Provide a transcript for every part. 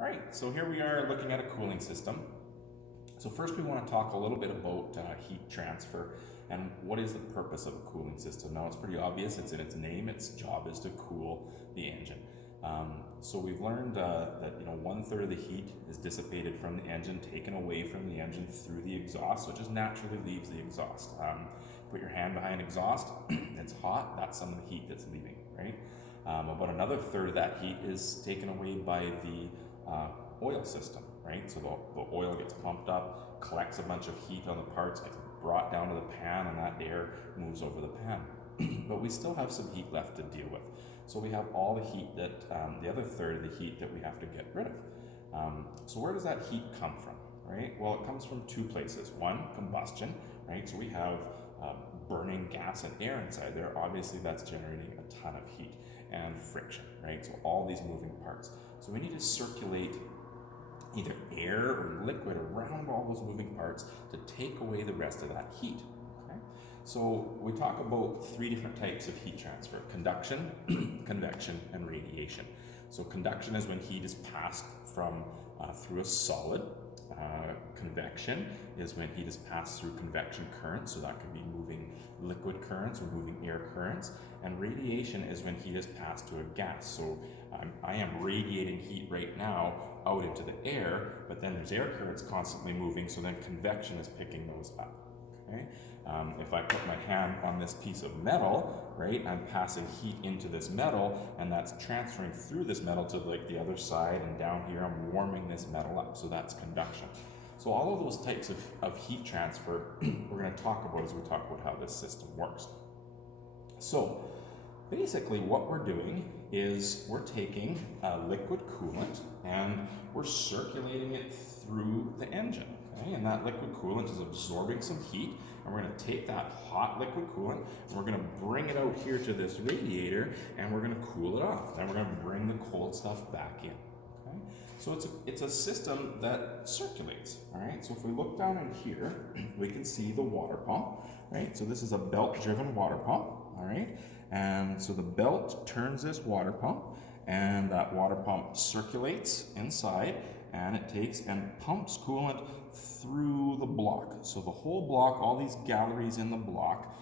All right, so here we are looking at a cooling system. So first we want to talk a little bit about heat transfer and what is the purpose of a cooling system. Now it's pretty obvious, it's in its name, its job is to cool the engine. So we've learned that 1/3 of the heat is dissipated from the engine, taken away from the engine through the exhaust, so it just naturally leaves the exhaust. Put your hand behind exhaust, it's hot, that's some of the heat that's leaving, right? About another third of that heat is taken away by the oil system, right? So the oil gets pumped up, collects a bunch of heat on the parts, gets brought down to the pan, and that air moves over the pan. But we still have some heat left to deal with. So we have all the heat that, the other third of the heat that we have to get rid of. So where does that heat come from, right? Well, it comes from two places. One, combustion, right? So we have burning gas and air inside there. Obviously, that's generating a ton of heat. And friction, right? So all these moving parts. So we need to circulate either air or liquid around all those moving parts to take away the rest of that heat. Okay? So we talk about three different types of heat transfer: conduction, convection, and radiation. So conduction is when heat is passed from through a solid. Convection is when heat is passed through convection currents, so that could be moving liquid currents or moving air currents. And radiation is when heat is passed to a gas. So I am radiating heat right now out into the air, but then there's air currents constantly moving, so then convection is picking those up. Okay? If I put my hand on this piece of metal, right, I'm passing heat into this metal, and that's transferring through this metal to like the other side, and down here I'm warming this metal up, so that's conduction. So all of those types of heat transfer we're going to talk about as we talk about how this system works. So basically what we're doing is we're taking a liquid coolant and we're circulating it through the engine. Okay? And that liquid coolant is absorbing some heat, and we're going to take that hot liquid coolant and we're going to bring it out here to this radiator, and we're going to cool it off. Then we're going to bring the cold stuff back in. Okay? So it's a system that circulates. All right. So if we look down in here, we can see the water pump. Right. So this is a belt-driven water pump. All right. And so the belt turns this water pump, and that water pump circulates inside, and it takes and pumps coolant through the block. So the whole block, all these galleries in the block,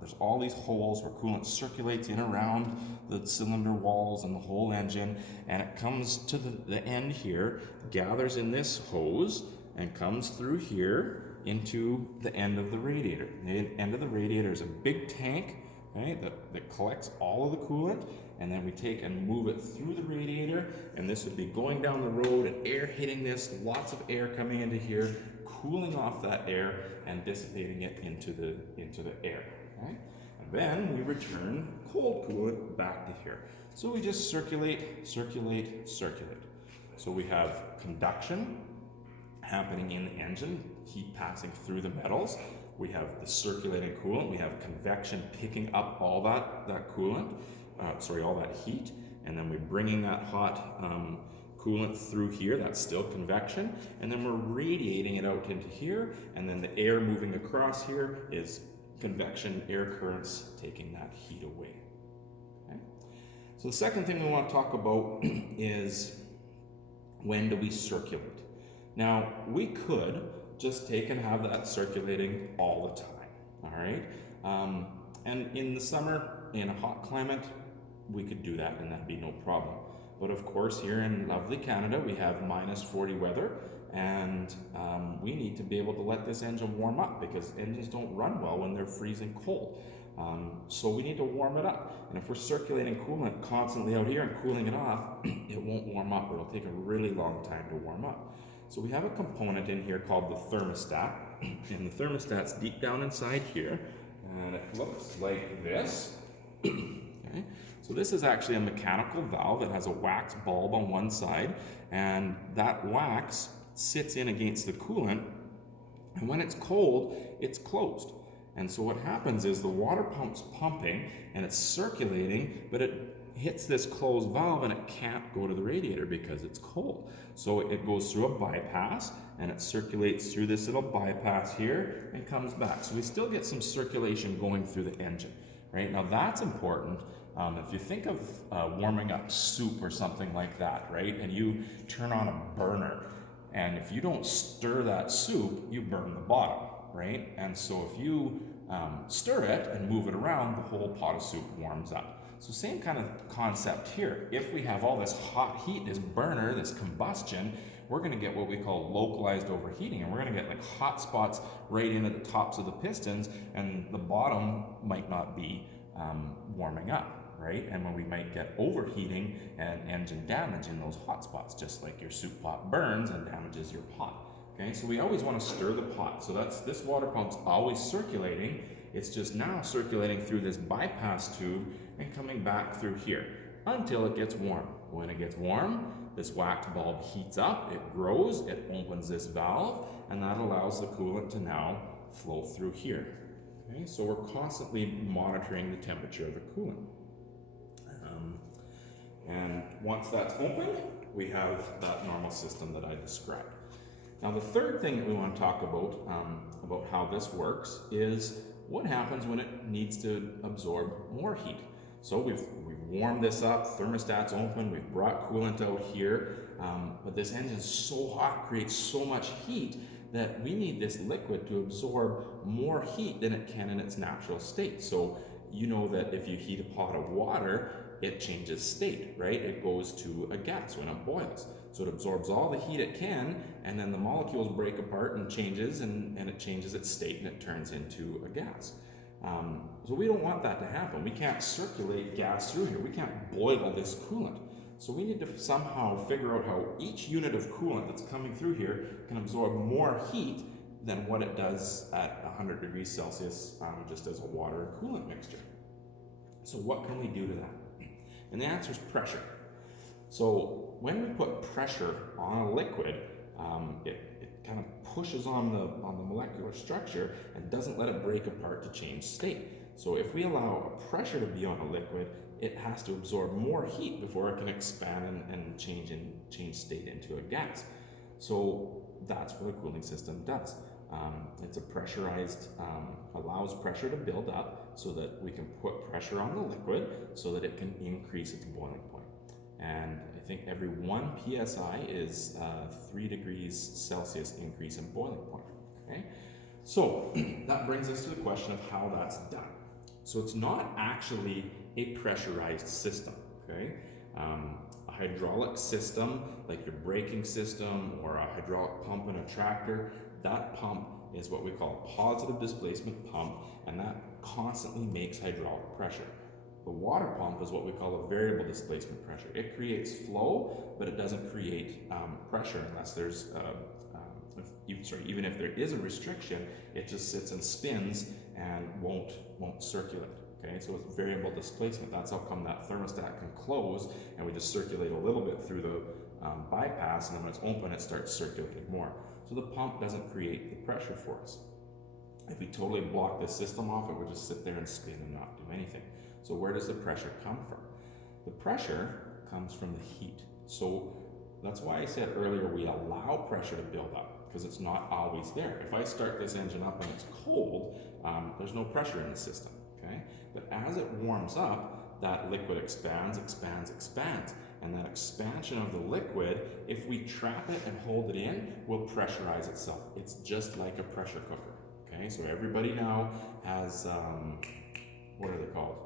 there's all these holes where coolant circulates in around the cylinder walls and the whole engine, and it comes to the end here, gathers in this hose, and comes through here into the end of the radiator. The end of the radiator is a big tank, right, that collects all of the coolant, and then we take and move it through the radiator, and this would be going down the road and air hitting this, lots of air coming into here, cooling off that air and dissipating it into the air. Okay? And then we return cold coolant back to here. So we just circulate, circulate, circulate. So we have conduction happening in the engine, heat passing through the metals. We have the circulating coolant. We have convection picking up all that coolant, all that heat, and then we're bringing that hot coolant through here. That's still convection, and then we're radiating it out into here, and then the air moving across here is convection, air currents taking that heat away. Okay? So the second thing we want to talk about is, when do we circulate? Now, we could just take and have that circulating all the time, all right? And in the summer, in a hot climate, we could do that and that'd be no problem. But of course, here in lovely Canada, we have -40 weather, and we need to be able to let this engine warm up, because engines don't run well when they're freezing cold. So we need to warm it up. And if we're circulating coolant constantly out here and cooling it off, it won't warm up. It'll take a really long time to warm up. So we have a component in here called the thermostat, and the thermostat's deep down inside here, and it looks like this. Okay. So this is actually a mechanical valve that has a wax bulb on one side, and that wax sits in against the coolant, and when it's cold, it's closed. And so what happens is the water pump's pumping and it's circulating, but it hits this closed valve and it can't go to the radiator because it's cold. So it goes through a bypass and it circulates through this little bypass here and comes back. So we still get some circulation going through the engine, right? Now that's important If you think of warming up soup or something like that, right, and you turn on a burner, and if you don't stir that soup, you burn the bottom, right? And so if you stir it and move it around, the whole pot of soup warms up. So same kind of concept here. If we have all this hot heat, this burner, this combustion, we're going to get what we call localized overheating, and we're going to get like hot spots right in at the tops of the pistons, and the bottom might not be warming up, right? And when we might get overheating and engine damage in those hot spots, just like your soup pot burns and damages your pot. Okay, so we always want to stir the pot. So this water pump's always circulating. It's just now circulating through this bypass tube and coming back through here until it gets warm. When it gets warm, this wax bulb heats up, it grows, it opens this valve, and that allows the coolant to now flow through here. Okay, so we're constantly monitoring the temperature of the coolant. And once that's open, we have that normal system that I described. Now the third thing that we want to talk about how this works is what happens when it needs to absorb more heat. So we've warmed this up, thermostat's open, we've brought coolant out here, but this engine's so hot, it creates so much heat that we need this liquid to absorb more heat than it can in its natural state. So you know that if you heat a pot of water, it changes state, right? It goes to a gas when it boils. So it absorbs all the heat it can, and then the molecules break apart and changes, and it changes its state and it turns into a gas. So we don't want that to happen. We can't circulate gas through here. We can't boil this coolant. So we need to somehow figure out how each unit of coolant that's coming through here can absorb more heat than what it does at 100 degrees Celsius just as a water and coolant mixture. So what can we do to that? And the answer is pressure. So when we put pressure on a liquid, it kind of pushes on the molecular structure and doesn't let it break apart to change state. So if we allow a pressure to be on a liquid, it has to absorb more heat before it can expand and change state into a gas. So that's what a cooling system does. It's a pressurized, allows pressure to build up so that we can put pressure on the liquid so that it can increase its boiling point. And I think every 1 psi is 3 degrees Celsius increase in boiling point. Okay, so that brings us to the question of how that's done. So it's not actually a pressurized system. Okay, a hydraulic system like your braking system or a hydraulic pump in a tractor, that pump is what we call a positive displacement pump, and that constantly makes hydraulic pressure. The water pump is what we call a variable displacement pressure. It creates flow, but it doesn't create pressure unless there's, even if there is a restriction, it just sits and spins and won't circulate. Okay, so it's variable displacement. That's how come that thermostat can close and we just circulate a little bit through the bypass, and then when it's open, it starts circulating more. So the pump doesn't create the pressure for us. If we totally block this system off, it would just sit there and spin and not do anything. So where does the pressure come from? The pressure comes from the heat. So that's why I said earlier we allow pressure to build up, because it's not always there. If I start this engine up and it's cold, there's no pressure in the system, okay? But as it warms up, that liquid expands. And that expansion of the liquid, if we trap it and hold it in, will pressurize itself. It's just like a pressure cooker, okay? So everybody now has, what are they called?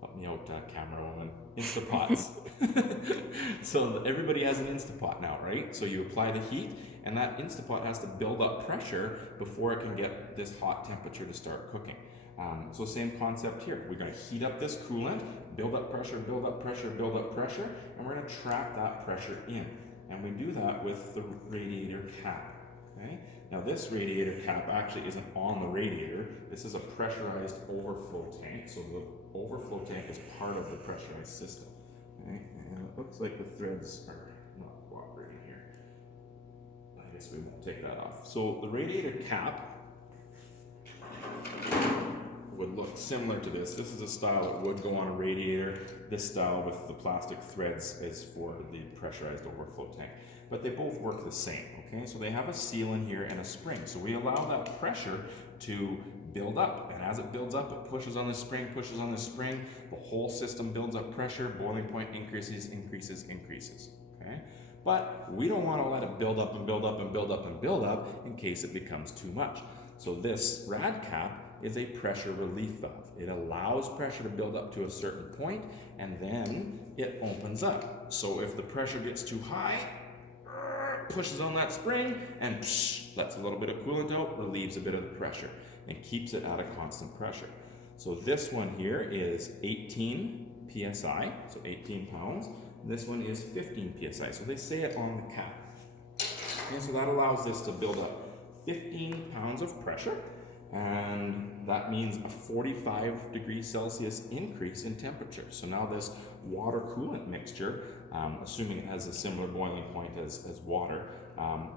Help me out, camera woman. Instapots. So everybody has an Instapot now, right? So you apply the heat, and that Instapot has to build up pressure before it can get this hot temperature to start cooking. So same concept here. We're going to heat up this coolant, build up pressure, and we're going to trap that pressure in. And we do that with the radiator cap. Okay? Now this radiator cap actually isn't on the radiator. This is a pressurized overflow tank. So the overflow tank is part of the pressurized system. Okay? And it looks like the threads are not cooperating here. I guess we won't take that off. So the radiator cap would look similar to this. This is a style that would go on a radiator. This style with the plastic threads is for the pressurized overflow tank. But they both work the same, okay? So they have a seal in here and a spring. So we allow that pressure to build up. And as it builds up, it pushes on the spring, pushes on the spring. The whole system builds up pressure. Boiling point increases, increases, increases. Okay? But we don't want to let it build up and build up and build up and build up in case it becomes too much. So this rad cap is a pressure relief valve. It allows pressure to build up to a certain point, and then it opens up. So if the pressure gets too high, pushes on that spring and lets a little bit of coolant out, relieves a bit of the pressure, and keeps it at a constant pressure. So this one here is 18 psi, so 18 pounds. This one is 15 psi, so they say it on the cap. And so that allows this to build up 15 pounds of pressure, and that means a 45 degrees Celsius increase in temperature. So now this water coolant mixture, assuming it has a similar boiling point as water,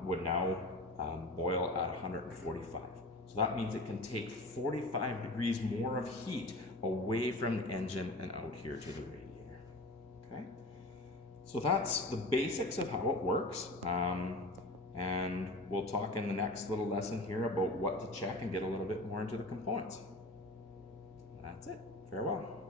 would now boil at 145. So that means it can take 45 degrees more of heat away from the engine and out here to the radiator. Okay? So that's the basics of how it works. And we'll talk in the next little lesson here about what to check and get a little bit more into the components. That's it. Farewell.